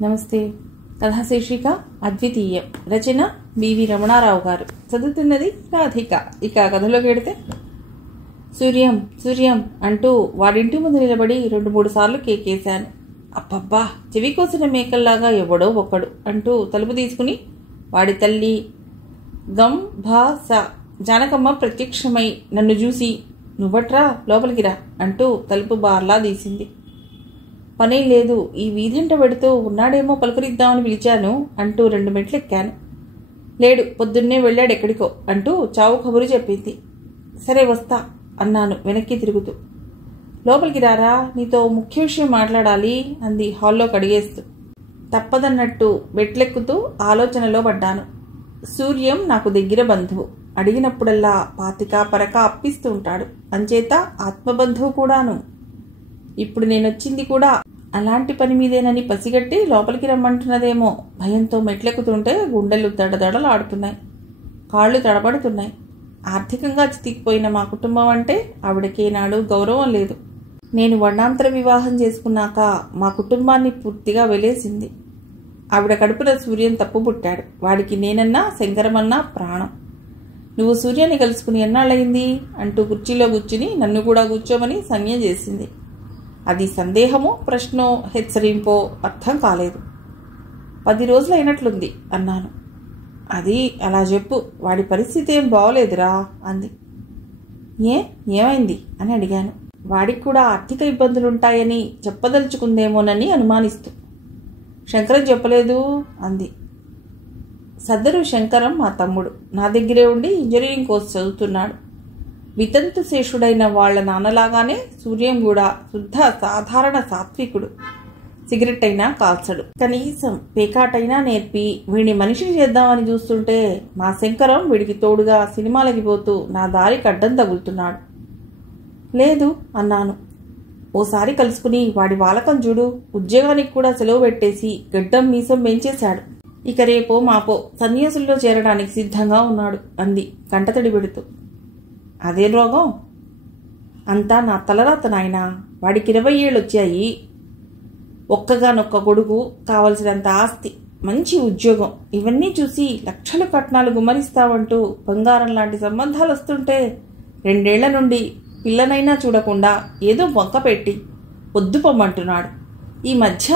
నమస్తే. కథా శీర్షిక అద్వితీయం. రచన బివి రమణారావు గారు. చదువుతున్నది రాధిక. ఇక కథలోకి వెడితే, సూర్యం సూర్యం అంటూ వాడింటి ముందు నిలబడి 2-3 సార్లు కేకేశాను. అబ్బబ్బా, చెవి కోసిన మేకల్లాగా ఎవడో ఒకడు అంటూ తలుపు తీసుకుని వాడి తల్లి గం భా స జానకమ్మ ప్రత్యక్షమై నన్ను చూసి, నువ్వట్రా లోపలికి రా అంటూ తలుపు బార్లా తీసింది. పనే లేదు, ఈ వీధింట పెడుతూ ఉన్నాడేమో పలుకరిద్దామని పిలిచాను అంటూ 2 మెట్లు ఎక్కాను. లేడు, పొద్దున్నే వెళ్ళాడు ఎక్కడికో అంటూ చావు కబురు చెప్పింది. సరే వస్తా అన్నాను వెనక్కి తిరుగుతూ. లోపలికి రారా, నీతో ముఖ్య విషయం మాట్లాడాలి అంది హాల్లోకి అడిగేస్తూ. తప్పదన్నట్టు మెట్లెక్కుతూ ఆలోచనలో పడ్డాను. సూర్యం నాకు దగ్గర బంధువు. అడిగినప్పుడల్లా పాతికా పరక అప్పిస్తూ ఉంటాడు. అంచేత ఆత్మబంధువు కూడాను. ఇప్పుడు నేనొచ్చింది కూడా అలాంటి పని మీదేనని పసిగట్టి లోపలికి రమ్మంటున్నదేమో. భయంతో మెట్లెక్కుతుంటే గుండెలు దడదడలు ఆడుతున్నాయి, కాళ్ళు తడబడుతున్నాయి. ఆర్థికంగా చితికిపోయిన మా కుటుంబం అంటే ఆవిడకేనాడు గౌరవం లేదు. నేను వర్ణాంతర వివాహం చేసుకున్నాక మా కుటుంబాన్ని పూర్తిగా వెలేసింది. ఆవిడ కడుపున సూర్యం తప్పు పుట్టాడు. వాడికి నేనన్నా శంకరమన్నా ప్రాణం. నువ్వు సూర్యాన్ని కలుసుకుని ఎన్నాళ్ళయింది అంటూ కుర్చీలో కూర్చుని నన్ను కూడా కూర్చోమని సంజ్ఞ చేసింది. అది సందేహమో ప్రశ్నో హెచ్చరింపో అర్థం కాలేదు. 10 రోజులు అయినట్లుంది అన్నాను. అది అలా చెప్పు, వాడి పరిస్థితి ఏం బాగోలేదురా అంది. ఏమైంది అని అడిగాను. వాడికి కూడా ఆర్థిక ఇబ్బందులుంటాయని చెప్పదలుచుకుందేమోనని అనుమానిస్తూ. శంకరం చెప్పలేదు అంది. సద్దరు శంకరం మా తమ్ముడు. నా దగ్గరే ఉండి ఇంజనీరింగ్ కోర్సు చదువుతున్నాడు. వితంతు శేషుడైన వాళ్ల నాన్నలాగానే సూర్యం కూడా శుద్ధ సాధారణ సాత్వికుడు. సిగరెట్ అయినా కాల్చడు. కనీసం పేకాటైనా నేర్పి వీడిని మనిషిని చేద్దామని చూస్తుంటే మా శంకరం వీడికి తోడుగా సినిమాలకి పోతూ నా దారికి అడ్డం తగులుతున్నాడు. లేదు అన్నాను. ఓసారి కలుసుకుని వాడి వాలకం చూడు. ఉద్యోగానికి కూడా సెలవు పెట్టేసి గడ్డం మీసం పెంచేశాడు. ఇక రేపో మాపో సన్యాసుల్లో చేరడానికి సిద్ధంగా ఉన్నాడు అంది కంటతడి పెడుతూ. అదే రోగం? అంతా నా తలరాత నాయనా. వాడికి 20 ఏళ్ళు వచ్చాయి. ఒక్కగానొక్క కొడుకు, కావలసినంత ఆస్తి, మంచి ఉద్యోగం. ఇవన్నీ చూసి లక్షల కట్నాలు గుమ్మరిస్తావంటూ బంగారం లాంటి సంబంధాలు వస్తుంటే 2 ఏళ్ల నుండి పిల్లనైనా చూడకుండా ఏదో వంక పెట్టి పొద్దుపమ్మంటున్నాడు. ఈ మధ్య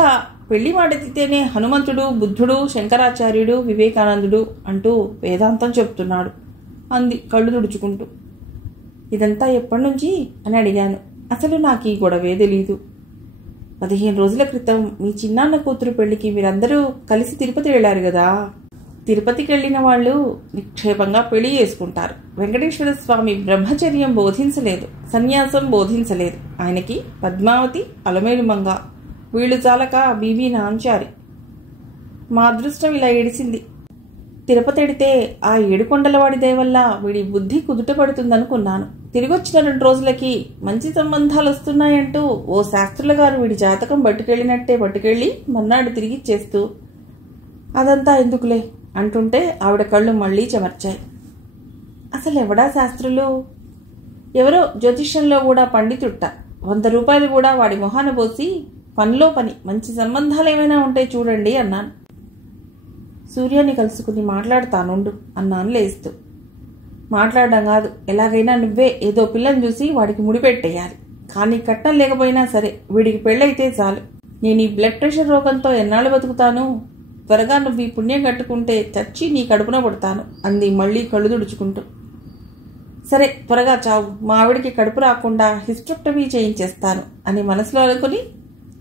పెళ్లి మాటెత్తితేనే హనుమంతుడు, బుద్ధుడు, శంకరాచార్యుడు, వివేకానందుడు అంటూ వేదాంతం చెప్తున్నాడు అంది కళ్ళు తుడుచుకుంటూ. ఇదంతా ఎప్పటి నుంచి అని అడిగాను. అసలు నాకు ఈ గొడవే తెలీదు. 15 రోజుల క్రితం మీ చిన్నాన్న కూతురు పెళ్లికి మీరందరూ కలిసి తిరుపతి వెళ్లారు కదా. తిరుపతికి వెళ్లిన వాళ్ళు నిక్షేపంగా పెళ్లి చేసుకుంటారు. వెంకటేశ్వర స్వామి బ్రహ్మచర్యం బోధించలేదు, సన్యాసం బోధించలేదు. ఆయనకి పద్మావతి, అలమేలుమంగ, వీళ్ళు చాలక బీబీ నాంచారి. మా అదృష్టం ఇలా ఏడిసింది. తిరుపతి ఎడితే ఆ 7 కొండలవాడి దయవల్ల వీడి బుద్ధి కుదుట పడుతుందనుకున్నాను. తిరిగొచ్చిన 2 రోజులకి మంచి సంబంధాలు వస్తున్నాయంటూ ఓ శాస్త్రుల గారు వీడి జాతకం పట్టుకెళ్ళినట్టే పట్టుకెళ్ళి మన్నాడు తిరిగిచ్చేస్తూ, అదంతా ఎందుకులే అంటుంటే ఆవిడ కళ్ళు మళ్లీ చెమర్చాయి. అసలు ఎవడా శాస్త్రులు? ఎవరో జ్యోతిష్యంలో కూడా పండితుట్ట. 100 రూపాయలు కూడా వాడి మొహాన పోసి, పనిలో పని మంచి సంబంధాలు ఏమైనా ఉంటే చూడండి అన్నాను. సూర్యాన్ని కలుసుకుని మాట్లాడతానుండు అన్నాను లేస్తూ. మాట్లాడడం కాదు, ఎలాగైనా నువ్వే ఏదో పిల్లని చూసి వాడికి ముడిపెట్టేయాలి. కానీ కట్నం లేకపోయినా సరే వీడికి పెళ్ళైతే చాలు. నేను ఈ బ్లడ్ ప్రెషర్ రోగంతో ఎన్నాళ్ళు బతుకుతాను? త్వరగా నువ్వు ఈ పుణ్యం కట్టుకుంటే చచ్చి నీ కడుపున పడతాను అంది మళ్లీ కళ్ళు తుడుచుకుంటూ. సరే త్వరగా చావు, మా ఆవిడికి కడుపు రాకుండా హిస్టెక్టమీ చేయించేస్తాను అని మనసులో అనుకుని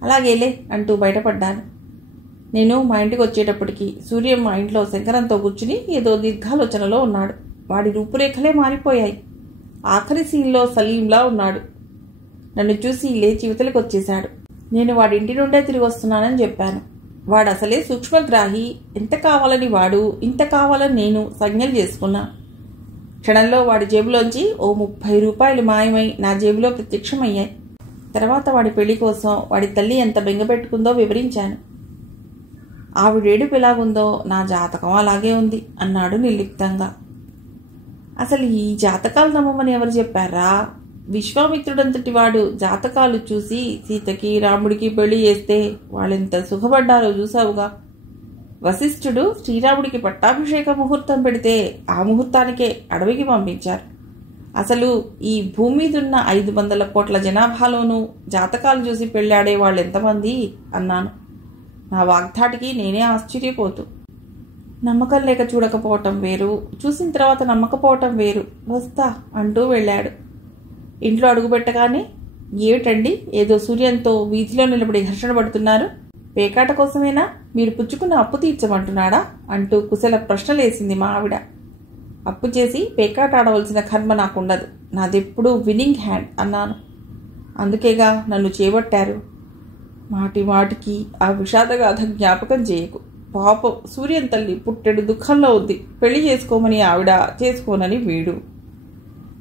అలాగేలే అంటూ బయటపడ్డాను. నేను మా ఇంటికి వచ్చేటప్పటికి సూర్యం మా ఇంట్లో శంకరంతో కూర్చుని ఏదో దీర్ఘాలోచనలో ఉన్నాడు. వాడి రూపురేఖలే మారిపోయాయి. ఆఖరి సీన్లో సలీంలా ఉన్నాడు. నన్ను చూసి లేచి యువతలకు వచ్చేశాడు. నేను వాడి ఇంటి నుండే తిరిగి వస్తున్నానని చెప్పాను. వాడు అసలే సూక్ష్మగ్రాహి. ఎంత కావాలని వాడు, ఇంత కావాలని నేను సంజ్ఞలు చేసుకున్నా. క్షణంలో వాడి జేబులోంచి ఓ 30 రూపాయలు మాయమై నా జేబులో ప్రత్యక్షమయ్యాయి. తర్వాత వాడి పెళ్లి కోసం వాడి తల్లి ఎంత బెంగపెట్టుకుందో వివరించాను. ఆవిడేడుపు ఎలాగుందో నా జాతకం అలాగే ఉంది అన్నాడు నిర్లిప్తంగా. అసలు ఈ జాతకాలు నమ్మమని ఎవరు చెప్పారా? విశ్వామిత్రుడంతటి వాడు జాతకాలు చూసి సీతకి రాముడికి పెళ్లి చేస్తే వాళ్ళెంత సుఖపడ్డారో చూసావుగా. వశిష్ఠుడు శ్రీరాముడికి పట్టాభిషేక ముహూర్తం పెడితే ఆ ముహూర్తానికే అడవికి పంపించారు. అసలు ఈ భూమి మీదున్న 500 కోట్ల జనాభాలోనూ జాతకాలు చూసి పెళ్ళాడే వాళ్ళు ఎంతమంది అన్నాను. నా వాగ్దాటికి నేనే ఆశ్చర్యపోతూ. నమ్మకం లేక చూడకపోవటం వేరు, చూసిన తర్వాత నమ్మకపోవటం వేరు, వస్తా అంటూ వెళ్ళాడు. ఇంట్లో అడుగుపెట్టగానే, ఏమిటండి ఏదో సూర్యంతో వీధిలో నిలబడి ఘర్షణ పడుతున్నారు, పేకాట కోసమేనా, మీరు పుచ్చుకున్న అప్పు తీర్చమంటున్నాడా అంటూ కుశల ప్రశ్నలేసింది మా ఆవిడ. అప్పు చేసి పేకాట ఆడవలసిన కర్మ నాకుండదు, నాదెప్పుడూ విన్నింగ్ హ్యాండ్ అన్నాను. అందుకేగా నన్ను చేపట్టారు. మాటి మాటికి ఆ విషాదగాథ జ్ఞాపకం చేయకు. పాపం సూర్యం తల్లి పుట్టెడు దుఃఖంలో ఉంది. పెళ్లి చేసుకోమని ఆవిడ, చేసుకోనని వీడు.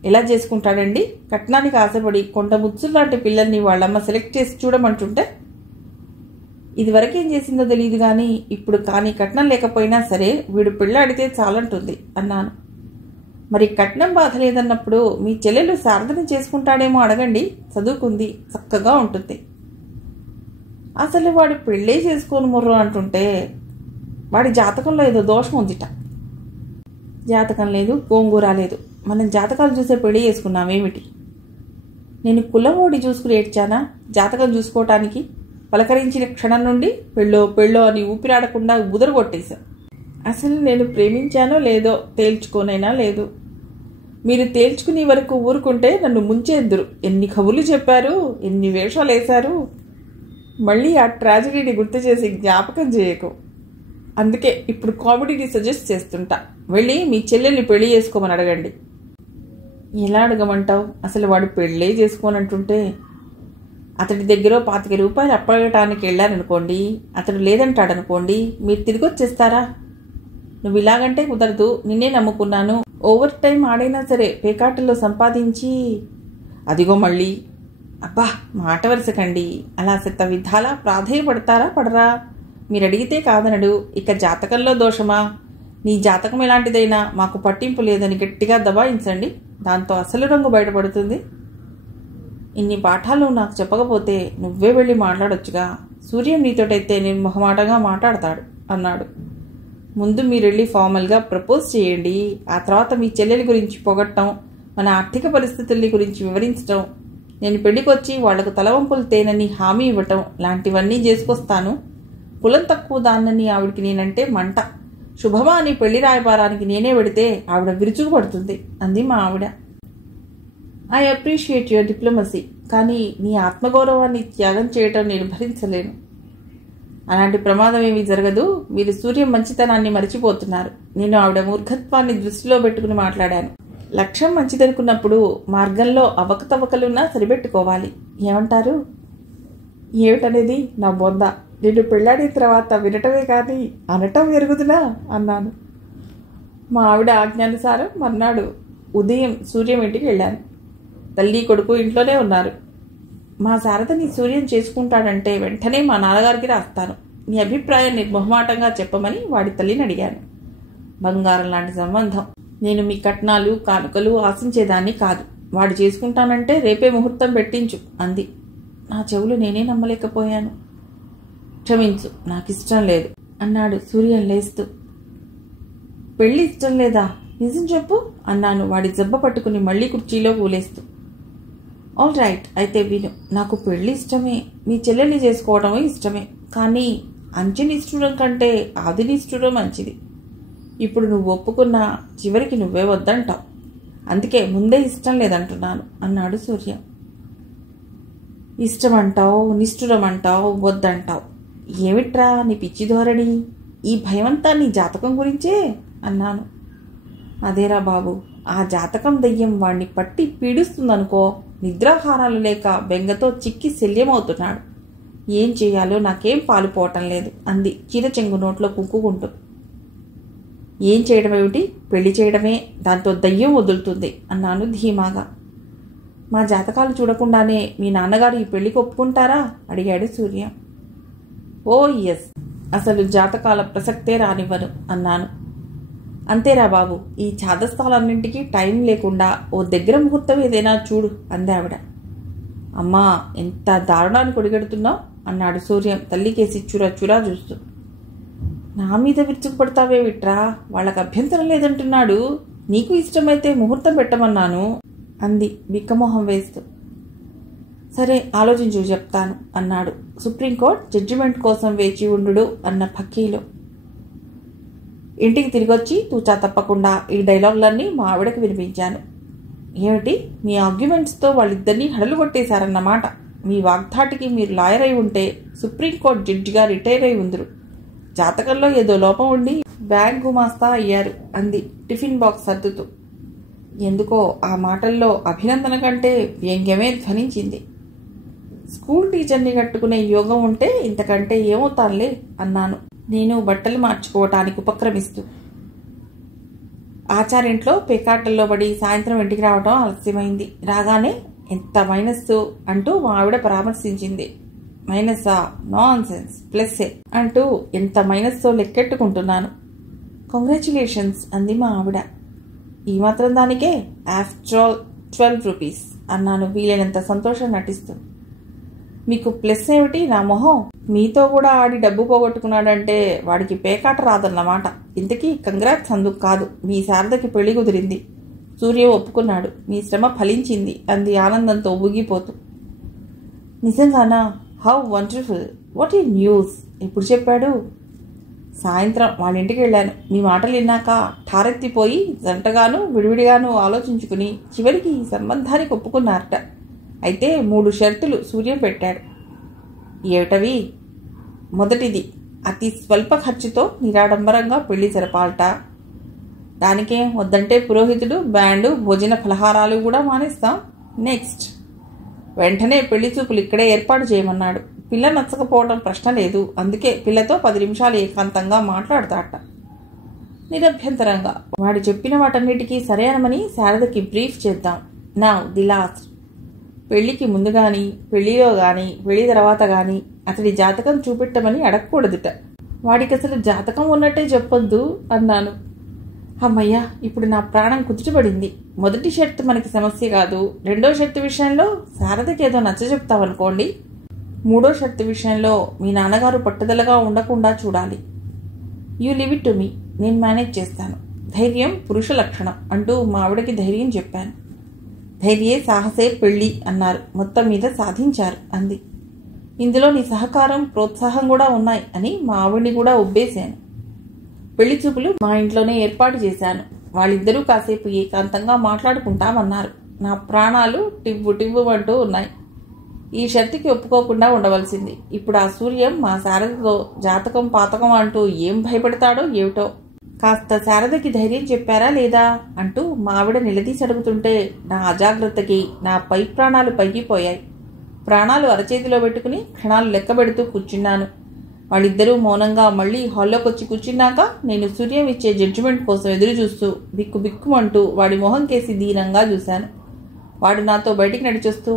ఎలా చేసుకుంటాడండి? కట్నానికి ఆశపడి కొండ ముచ్చులాంటి పిల్లల్ని వాళ్ళమ్మ సెలెక్ట్ చేసి చూడమంటుంటే. ఇదివరకేం చేసిందో తెలియదు కానీ ఇప్పుడు కానీ కట్నం లేకపోయినా సరే వీడు పెళ్ళాడితే చాలంటుంది అన్నాను. మరి కట్నం బాధ లేదన్నప్పుడు మీ చెల్లెలు శారదని చేసుకుంటాడేమో అడగండి, చదువుకుంది, చక్కగా ఉంటుంది. అసలు వాడు పెళ్ళే చేసుకోను ముర్రు అంటుంటే వాడి జాతకంలో ఏదో దోషం ఉందిట. జాతకం లేదు, గోంగూర లేదు, మనం జాతకాలు చూసే పెళ్లి చేసుకున్నామేమిటి? నేను కులమోడి చూసుకుని ఏడ్చానా జాతకం చూసుకోవటానికి? పలకరించిన క్షణం నుండి పెళ్ళో పెళ్ళో అని ఊపిరాడకుండా ఉదరగొట్టేశా. అసలు నేను ప్రేమించానో లేదో తేల్చుకోనైనా లేదు. మీరు తేల్చుకునే వరకు ఊరుకుంటే నన్ను ముంచేద్దరు. ఎన్ని కబుర్లు చెప్పారు, ఎన్ని వేషాలు వేశారు. మళ్ళీ ఆ ట్రాజడీని గుర్తు చేసి జ్ఞాపకం చేయకు. అందుకే ఇప్పుడు కామెడీని సజెస్ట్ చేస్తుంటా. వెళ్ళి మీ చెల్లెల్ని పెళ్లి చేసుకోమని అడగండి. ఎలా అడగమంటావు? అసలు వాడు పెళ్ళే చేసుకోనంటుంటే. అతడి దగ్గర 25 రూపాయలు అప్పగటానికి వెళ్ళారనుకోండి, అతడు లేదంటాడనుకోండి, మీరు తిరిగి వచ్చేస్తారా? నువ్వు ఇలాగంటే కుదరదు, నిన్నే నమ్ముకున్నాను, ఓవర్ టైం ఆడైనా సరే పేకాటల్లో సంపాదించి. అదిగో మళ్ళీ. అబ్బా మాట వరుసకండి, అలా శత విధాలా ప్రాధేయపడతారా పడరా? మీరు అడిగితే కాదనడు. ఇక జాతకంలో దోషమా? నీ జాతకం ఎలాంటిదైనా మాకు పట్టింపు లేదని గట్టిగా దబాయించండి, దాంతో అసలు రంగు బయటపడుతుంది. ఇన్ని పాఠాలు నాకు చెప్పకపోతే నువ్వే వెళ్ళి మాట్లాడొచ్చుగా. సూర్యం నీతోటైతే నేను మొహమాటంగా మాట్లాడతాడు అన్నాడు. ముందు మీరెళ్ళి ఫార్మల్గా ప్రపోజ్ చేయండి, ఆ తర్వాత మీ చెల్లెలి గురించి పొగట్టం, మన ఆర్థిక పరిస్థితుల్ని గురించి వివరించటం, నేను పెళ్లికొచ్చి వాళ్లకు తలవంపులు తేనని హామీ ఇవ్వటం లాంటివన్నీ చేసుకొస్తాను. కులం తక్కువ దాన్నని ఆవిడికి నేనంటే మంట. శుభమా అని పెళ్లి రాయబారానికి నేనే పెడితే ఆవిడ విరుచుకు పడుతుంది అంది మా ఆవిడ. ఐ అప్రిషియేట్ యువర్ డిప్లొమసీ, కానీ నీ ఆత్మగౌరవాన్ని త్యాగం చేయటం నేను భరించలేను. అలాంటి ప్రమాదం ఏమీ జరగదు. మీరు సూర్యం మంచితనాన్ని మరిచిపోతున్నారు. నేను ఆవిడ మూర్ఖత్వాన్ని దృష్టిలో పెట్టుకుని మాట్లాడాను. లక్ష్యం మంచిదనుకున్నప్పుడు మార్గంలో అవకతవకలున్నా సరిపెట్టుకోవాలి. ఏమంటారు? ఏమిటనేది నా బొంద. నిన్ను పెళ్ళాడిన తర్వాత వినటమే కానీ అనటం ఎరుగుదునా అన్నాను. మా ఆవిడ ఆజ్ఞానుసారం మర్నాడు ఉదయం సూర్యం ఇంటికి వెళ్ళాను. తల్లి కొడుకు ఇంట్లోనే ఉన్నారు. మా శారదని సూర్యం చేసుకుంటాడంటే వెంటనే మా నాన్నగారికి రాస్తాను. నీ అభిప్రాయం నిర్మోహమాటంగా చెప్పమని వాడి తల్లిని అడిగాను. బంగారం లాంటి సంబంధం. నేను మీ కట్నాలు కానుకలు ఆశించేదాన్ని కాదు. వాడు చేసుకుంటానంటే రేపే ముహూర్తం పెట్టించు అంది. నా చెవులు నేనే నమ్మలేకపోయాను. క్షమించు, నాకిష్టం లేదు అన్నాడు సూర్యం లేస్తూ. పెళ్లి ఇష్టం లేదా? నిజం చెప్పు అన్నాను వాడి జబ్బ పట్టుకుని మళ్లీ కుర్చీలో కూలేస్తూ. ఆల్ రైట్, అయితే విను. నాకు పెళ్లి ఇష్టమే, మీ చెల్లెల్ని చేసుకోవడమే ఇష్టమే. కానీ అంచెనిష్ఠురం కంటే ఆదినిష్ఠురం మంచిది. ఇప్పుడు నువ్వు ఒప్పుకున్నా చివరికి నువ్వే వద్దంటావు. అందుకే ముందే ఇష్టం లేదంటున్నాను అన్నాడు సూర్యం. ఇష్టమంటావు, నిష్ఠురమంటావు, వద్దంటావు. ఏమిట్రా నీ పిచ్చి ధోరణి? ఈ భయమంతా నీ జాతకం గురించే అన్నాను. అదేరా బాబు, ఆ జాతకం దయ్యం వాణ్ణి పట్టి పీడిస్తుందనుకో. నిద్రాహారాలు లేక బెంగతో చిక్కి శల్యమవుతున్నాడు. ఏం చేయాలో నాకేం పాలుపోవటం లేదు అంది చీరచెంగు నోట్లో కుక్కుకుంటూ. ఏం చేయడమేమిటి? పెళ్లి చేయడమే, దాంతో దయ్యం వదులుతుంది అన్నాను ధీమాగా. మా జాతకాలు చూడకుండానే మీ నాన్నగారు ఈ పెళ్లికి ఒప్పుకుంటారా అడిగాడు సూర్య. ఓ ఎస్, అసలు జాతకాల ప్రసక్తే రానివ్వను అన్నాను. అంతేరా బాబు, ఈ ఛాదస్థాలన్నింటికీ టైం లేకుండా ఓ దగ్గర ముహూర్తం ఏదైనా చూడు అంది ఆవిడ. అమ్మా, ఎంత దారుణాన్ని కొడిగెడుతున్నావు అన్నాడు సూర్యం తల్లికేసి చురా చూస్తూ. నా మీద విరుచుకుపడతావే విట్రా, వాళ్ళకి అభ్యంతరం లేదంటున్నాడు, నీకు ఇష్టమైతే ముహూర్తం పెట్టమన్నాను అంది బిక్కమొహం వేస్తూ. సరే ఆలోచించు చెప్తాను అన్నాడు సుప్రీంకోర్టు జడ్జిమెంట్ కోసం వేచి ఉండు అన్న ఫకీలో. ఇంటికి తిరిగొచ్చి తూచా తప్పకుండా ఈ డైలాగులన్నీ మా ఆవిడకి వినిపించాను. ఏమిటి, మీ ఆర్గ్యుమెంట్స్తో వాళ్ళిద్దరినీ హడలు కొట్టేశారన్నమాట. మీ వాగ్దాటికి మీరు లాయర్ అయి ఉంటే సుప్రీంకోర్టు జడ్జిగా రిటైర్ అయి ఉందరు. జాతకంలో ఏదో లోపం ఉండి బ్యాంక్ గుమాస్తా అయ్యారు అంది టిఫిన్ బాక్స్ సర్దుతూ. ఎందుకో ఆ మాటల్లో అభినందన కంటే వ్యంగ్యమే ధ్వనించింది. స్కూల్ టీచర్ని కట్టుకునే యోగం ఉంటే ఇంతకంటే ఏమవుతానులే అన్నాను నేను బట్టలు మార్చుకోవటానికి ఉపక్రమిస్తూ. ఆచారింట్లో పేకాటల్లో పడి సాయంత్రం ఇంటికి రావటం ఆలస్యమైంది. రాగానే ఎంత మైనస్ అంటూ మా ఆవిడ పరామర్శించింది. మైనసా, నాన్ సెన్స్, ప్లస్సే అంటూ ఎంత మైనస్తో లెక్కెట్టుకుంటున్నాను. కంగ్రాచ్యులేషన్స్ అంది మా ఆవిడ. ఈ మాత్రం దానికే, ఆఫ్టర్ ఆల్ 12 రూపీస్ అన్నాను వీలైనంత సంతోషం నటిస్తూ. మీకు ప్లస్ ఏమిటి నా మొహం, మీతో కూడా ఆడి డబ్బు పోగొట్టుకున్నాడంటే వాడికి పేకాట రాదన్నమాట. ఇంతకీ కంగ్రాట్స్ అందుకు కాదు, మీ శారదకి పెళ్లి కుదిరింది. సూర్య ఒప్పుకున్నాడు, మీ శ్రమ ఫలించింది అంది ఆనందంతో ఊగిపోతూ. నిజంగానా? హౌ వండర్ఫుల్, వాట్ ఈ న్యూస్, ఎప్పుడు చెప్పాడు? సాయంత్రం వాళ్ళ ఇంటికి వెళ్ళాను. మీ మాటలు విన్నాక ఠారెత్తిపోయి జంటగాను విడివిడిగాను ఆలోచించుకుని చివరికి ఈ సంబంధానికి ఒప్పుకున్నారట. అయితే 3 షరతులు సూర్యం పెట్టాడు. ఏమిటవి? మొదటిది, అతి స్వల్ప ఖర్చుతో నిరాడంబరంగా పెళ్లి జరపాలట. దానికేం వద్దంటే పురోహితుడు, బ్యాండు, భోజన ఫలహారాలు కూడా మానేస్తాం. నెక్స్ట్, వెంటనే పెళ్లి చూపులు ఇక్కడే ఏర్పాటు చేయమన్నాడు. పిల్ల నచ్చకపోవడం ప్రశ్న లేదు, అందుకే పిల్లతో 10 నిమిషాలు ఏకాంతంగా మాట్లాడతాట. నిరభ్యంతరంగా వాడు చెప్పిన వాటన్నిటికీ సరే అనమని శారదకి బ్రీఫ్ చేద్దాం. Now the last. పెళ్లికి ముందు గాని, పెళ్లిలో గాని, పెళ్లి తర్వాత గాని అతడి జాతకం చూపెట్టమని అడగకూడదుట. వాడికి అసలు జాతకం ఉన్నట్టే చెప్పొద్దు అన్నాను. అమ్మయ్యా, ఇప్పుడు నా ప్రాణం కుదుటపడింది. మొదటి షర్తు మనకి సమస్య కాదు. 2వ షర్తు విషయంలో శారదకి ఏదో నచ్చ చెప్తావనుకోండి. 3వ షర్తు విషయంలో మీ నాన్నగారు పట్టుదలగా ఉండకుండా చూడాలి. You live it to me, నేను మేనేజ్ చేస్తాను. ధైర్యం పురుష లక్షణం అంటూ మా ఆవిడకి ధైర్యం చెప్పాను. ధైర్యే సాహసే పెళ్లి అన్నారు, మొత్తం మీద సాధించారు అంది. ఇందులో నీ సహకారం, ప్రోత్సాహం కూడా ఉన్నాయి అని మా ఆవిడ్ని కూడా ఉబ్బేశాను. పెళ్లి చూపులు మా ఇంట్లోనే ఏర్పాటు చేశాను. వాళ్ళిద్దరూ కాసేపు ఏకాంతంగా మాట్లాడుకుంటామన్నారు. నా ప్రాణాలు టివ్వు టివ్వు అంటూ ఉన్నాయి. ఈ షర్తుకి ఒప్పుకోకుండా ఉండవలసింది. ఇప్పుడు ఆ సూర్యం మా శారదతో జాతకం పాతకం అంటూ ఏం భయపడతాడో ఏమిటో. కాస్త శారదకి ధైర్యం చెప్పారా లేదా అంటూ మా ఆవిడ నిలదీసి అడుగుతుంటే నా అజాగ్రత్తకి నా పై ప్రాణాలు పైకిపోయాయి. ప్రాణాలు అరచేతిలో పెట్టుకుని క్షణాలు లెక్క పెడుతూ కూర్చున్నాను. వాళ్ళిద్దరూ మౌనంగా మళ్లీ హాల్లోకి వచ్చి కూర్చున్నాక నేను సూర్యం ఇచ్చే జడ్జిమెంట్ కోసం ఎదురు చూస్తూ బిక్కు బిక్కుమంటూ వాడి మొహం కేసి దీనంగా చూశాను. వాడు నాతో బయటికి నడిచొస్తూ,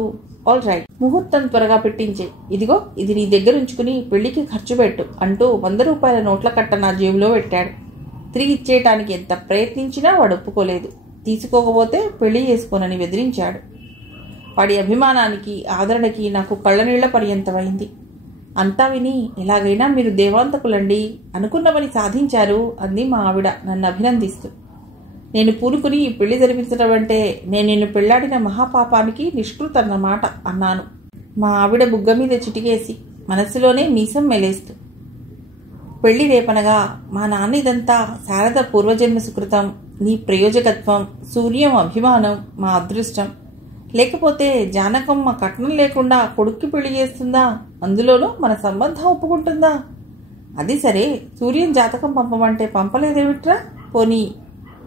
ఆల్ రైట్, ముహూర్తం త్వరగా పెట్టించే, ఇదిగో ఇది నీ దగ్గర ఉంచుకుని పెళ్లికి ఖర్చు పెట్టు అంటూ 100 రూపాయల నోట్ల కట్ట నా జేబులో పెట్టాడు. తిరిగి ఇచ్చేయటానికి ఎంత ప్రయత్నించినా వాడు ఒప్పుకోలేదు. తీసుకోకపోతే పెళ్లి చేసుకోనని బెదిరించాడు. వాడి అభిమానానికి, ఆదరణకి నాకు కళ్ళనీళ్ల పర్యంతమైంది. అంతా విని, ఎలాగైనా మీరు దేవాంతకులండి, అనుకున్న పని సాధించారు అంది మా ఆవిడ నన్ను అభినందిస్తూ. నేను పూనుకుని ఈ పెళ్లి జరిపించడం అంటే నేను నిన్ను పెళ్లాడిన మహాపాపానికి నిష్కృతన్నమాట అన్నాను. మా ఆవిడ బుగ్గ మీద చిటికేసి మనస్సులోనే మీసం మెలేస్తూ. పెళ్లి రేపనగా మా నాన్న ఇదంతా శారద పూర్వజన్మ సుకృతం, నీ ప్రయోజకత్వం, సూర్యం అభిమానం మా అదృష్టం. లేకపోతే జానకమ్మ కట్నం లేకుండా కొడుక్కి పెళ్లి చేస్తుందా? అందులోనూ మన సంబంధం ఒప్పుకుంటుందా? అది సరే, సూర్యం జాతకం పంపమంటే పంపలేదేమిట్రా? పోనీ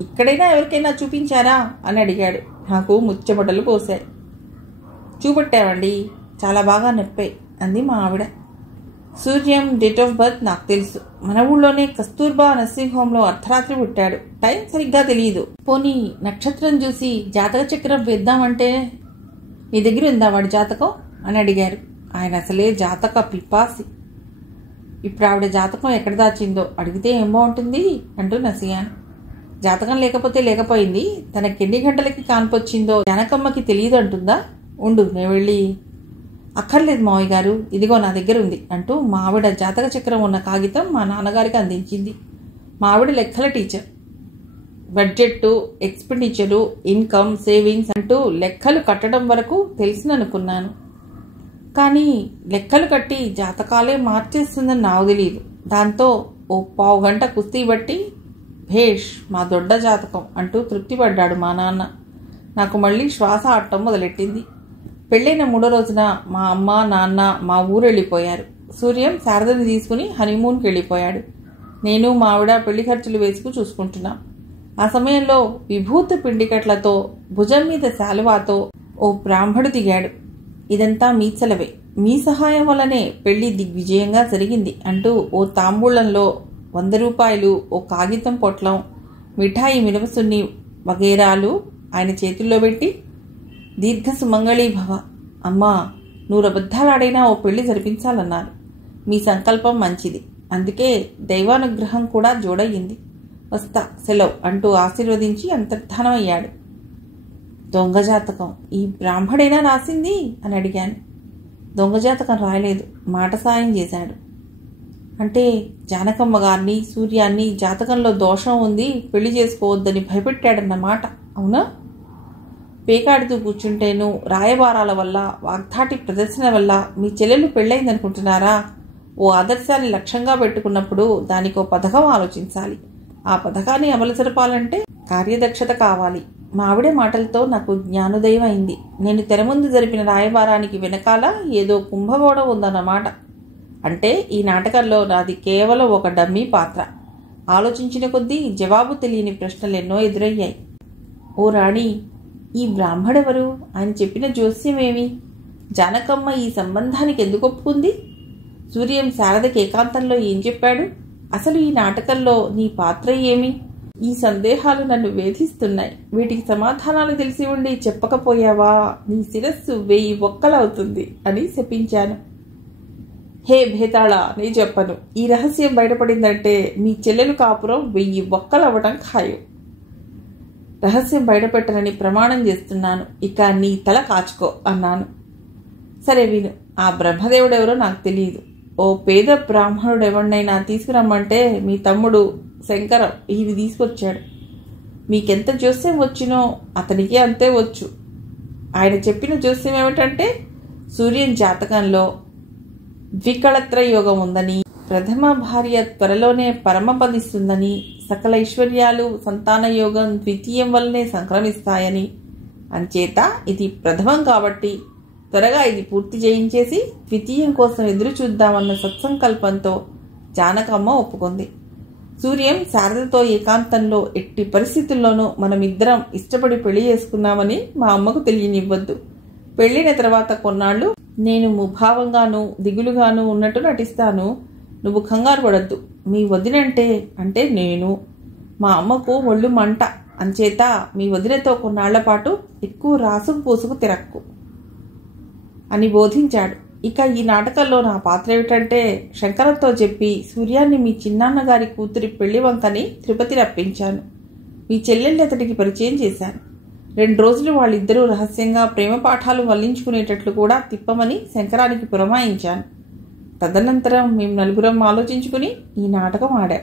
ఇక్కడైనా ఎవరికైనా చూపించారా అని అడిగాడు. నాకు ముచ్చెమటలు పోశాయి. చూపెట్టావండి, చాలా బాగా నొప్పాయి అంది మా ఆవిడ. సూర్యం డేట్ ఆఫ్ బర్త్ నాకు తెలుసు. మన ఊళ్ళోనే కస్తూర్బా నర్సింగ్ హోంలో అర్ధరాత్రి పుట్టాడు. టైం సరిగ్గా తెలియదు. పోనీ నక్షత్రం చూసి జాతక చక్రం వేద్దామంటే నీ దగ్గర ఉందా వాడి జాతకం అని అడిగారు. ఆయన అసలే జాతక పిపాసి. ఇప్పుడు ఆవిడ జాతకం ఎక్కడ దాచిందో అడిగితే ఏం బాగుంటుంది అంటూ నసిగాను. జాతకం లేకపోతే లేకపోయింది, తనకెన్ని గంటలకి కాన్పొచ్చిందో జానకమ్మకి తెలియదు అంటుందా? ఉండు, నేను వెళ్ళి. అక్కర్లేదు మావయ్య గారు, ఇదిగో నా దగ్గర ఉంది అంటూ మా ఆవిడ జాతక చక్రం ఉన్న కాగితం మా నాన్నగారికి అందించింది. మా ఆవిడ లెక్కల teacher. Budget, expenditure, income, savings అంటూ లెక్కలు కట్టడం వరకు తెలిసిననుకున్నాను. కానీ లెక్కలు కట్టి జాతకాలే మార్చేస్తుందని నాకు తెలియదు. దాంతో ఓ పావు గంట కుస్తీ బట్టి భేష్, మా దొడ్డ జాతకం అంటూ తృప్తిపడ్డాడు మా నాన్న. నాకు మళ్ళీ శ్వాస ఆడటం మొదలెట్టింది. పెళ్ళైన 3వ రోజున మా అమ్మ నాన్న మా ఊరు వెళ్ళిపోయారు. సూర్యం శారదని తీసుకుని హనీమూన్కి వెళ్ళిపోయాడు. నేను మా ఆవిడ పెళ్లి ఖర్చులు వేసుకు చూసుకుంటున్నాం. ఆ సమయంలో విభూత పిండికట్లతో భుజం మీద శాలువాతో ఓ బ్రాహ్మడు దిగాడు. ఇదంతా మీ చలవే, మీ సహాయం వల్లనే పెళ్లి దిగ్విజయంగా జరిగింది అంటూ ఓ తాంబూలంలో 100 రూపాయలు, ఓ కాగితం పొట్లం, మిఠాయి మినపసున్ని వగేరాలు ఆయన చేతుల్లో పెట్టి, దీర్ఘ సుమంగళీ భవ, అమ్మా 100 అబద్ధాలాడైనా ఓ పెళ్లి జరిపించాలన్నారు. మీ సంకల్పం మంచిది, అందుకే దైవానుగ్రహం కూడా జోడయ్యింది. వస్తా, సెలవు అంటూ ఆశీర్వదించి అంతర్ధానమయ్యాడు. దొంగ జాతకం ఈ బ్రాహ్మడైనా రాసింది అని అడిగాను. దొంగ జాతకం రాయలేదు, మాట సాయం చేశాడు. అంటే జానకమ్మ గారిని, సూర్యాన్ని జాతకంలో దోషం ఉంది, పెళ్లి చేసుకోవద్దని భయపెట్టాడన్నమాట, అవునా? పేకాడుతూ కూర్చుంటేను, రాయబారాల వల్ల, వాగ్దాటి ప్రదర్శన వల్ల మీ చెల్లెలు పెళ్ళైందనుకుంటున్నారా? ఓ ఆదర్శాన్ని లక్ష్యంగా పెట్టుకున్నప్పుడు దానికో పథకం ఆలోచించాలి. ఆ పథకాన్ని అమలు జరపాలంటే కార్యదక్షత కావాలి. మా ఆవిడ మాటలతో నాకు జ్ఞానోదయం అయింది. నేను తెర ముందు జరిపిన రాయబారానికి వెనకాల ఏదో కుంభకోణ ఉందన్నమాట. అంటే ఈ నాటకంలో నాది కేవలం ఒక డమ్మీ పాత్ర. ఆలోచించిన కొద్దీ జవాబు తెలియని ప్రశ్నలెన్నో ఎదురయ్యాయి. ఓ రాణి, ఈ బ్రాహ్మడెవరు? ఆయన చెప్పిన జోస్యమేమి? జానకమ్మ ఈ సంబంధానికి ఎందుకు ఒప్పుకుంది? సూర్యం శారదకి ఏకాంతంలో ఏం చెప్పాడు? అసలు ఈ నాటకంలో నీ పాత్ర ఏమి? ఈ సందేహాలు నన్ను వేధిస్తున్నాయి. వీటికి సమాధానాలు తెలిసి ఉండి చెప్పకపోయావా నీ శిరస్సు 1000 బొక్కలవుతుంది అని శపించాను. హే భేతాళ, నీ చెప్పను. ఈ రహస్యం బయటపడిందంటే మీ చెల్లెలు కాపురం 1000 బొక్కలవ్వటం ఖాయం. రహస్యం బయటపెట్టనని ప్రమాణం చేస్తున్నాను. ఇక నీ తల కాచుకో అన్నాను. సరే విను, ఆ బ్రహ్మదేవుడెవరో నాకు తెలియదు. ఓ పేద బ్రాహ్మణుడెవరినైనా తీసుకురమ్మంటే మీ తమ్ముడు శంకరం ఇది తీసుకొచ్చాడు. మీకెంత జోస్యం వచ్చినో అతనికి అంతే వచ్చు. ఆయన చెప్పిన జోస్యం ఏమిటంటే సూర్యం జాతకంలో ద్వికళత్ర యోగం ఉందని, ప్రథమ భార్య త్వరలోనే పరమపదిస్తుందని, సకల ఐశ్వర్యాలు సంతాన యోగం ద్వితీయం వల్లనే సంక్రమిస్తాయని, అంచేత ఇది ప్రథమం కాబట్టి త్వరగా ఇది పూర్తి చేయించేసి ద్వితీయం కోసం ఎదురు చూద్దామన్న సత్సంకల్పంతో జానకమ్మ ఒప్పుకుంది. సూర్యం శారదతో ఏకాంతంలో ఎట్టి పరిస్థితుల్లోనూ మనమిద్దరం ఇష్టపడి పెళ్లి చేసుకున్నామని మా అమ్మకు తెలియనివ్వద్దు. పెళ్లిన తర్వాత కొన్నాళ్లు నేను ముభావంగాను దిగులుగాను ఉన్నట్టు నటిస్తాను. నువ్వు కంగారు పడద్దు. మీ వదినంటే అంటే నేను. మా అమ్మకు ఒళ్ళు మంట, అంచేత మీ వదినతో కొన్నాళ్ల పాటు ఎక్కువ రాసుకు పూసుకు తిరక్కు అని బోధించాడు. ఇక ఈ నాటకంలో నా పాత్ర ఏమిటంటే శంకరంతో చెప్పి సూర్యాన్ని మీ చిన్నాన్నగారి కూతురి పెళ్లి వంకని తిరుపతి రప్పించాను. మీ చెల్లెల్ని అతడికి పరిచయం చేశాను. 2 రోజులు వాళ్ళిద్దరూ రహస్యంగా ప్రేమ పాఠాలు వల్లించుకునేటట్లు కూడా తిప్పమని శంకరానికి పురమాయించాను. తదనంతరం మేము నలుగురం ఆలోచించుకుని ఈ నాటకం ఆడాం.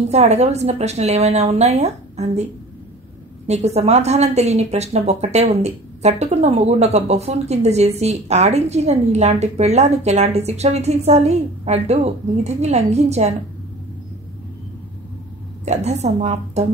ఇంకా అడగవలసిన ప్రశ్నలు ఏమైనా ఉన్నాయా అంది. నీకు సమాధానం తెలియని ప్రశ్న ఒక్కటే ఉంది. కట్టుకున్న మొగుడు ఒక బఫూన్ కింద చేసి ఆడించిన నీలాంటి పెళ్ళానికి ఎలాంటి శిక్ష విధించాలి అంటూ మీదికి లంఘించాను. కథ సమాప్తం.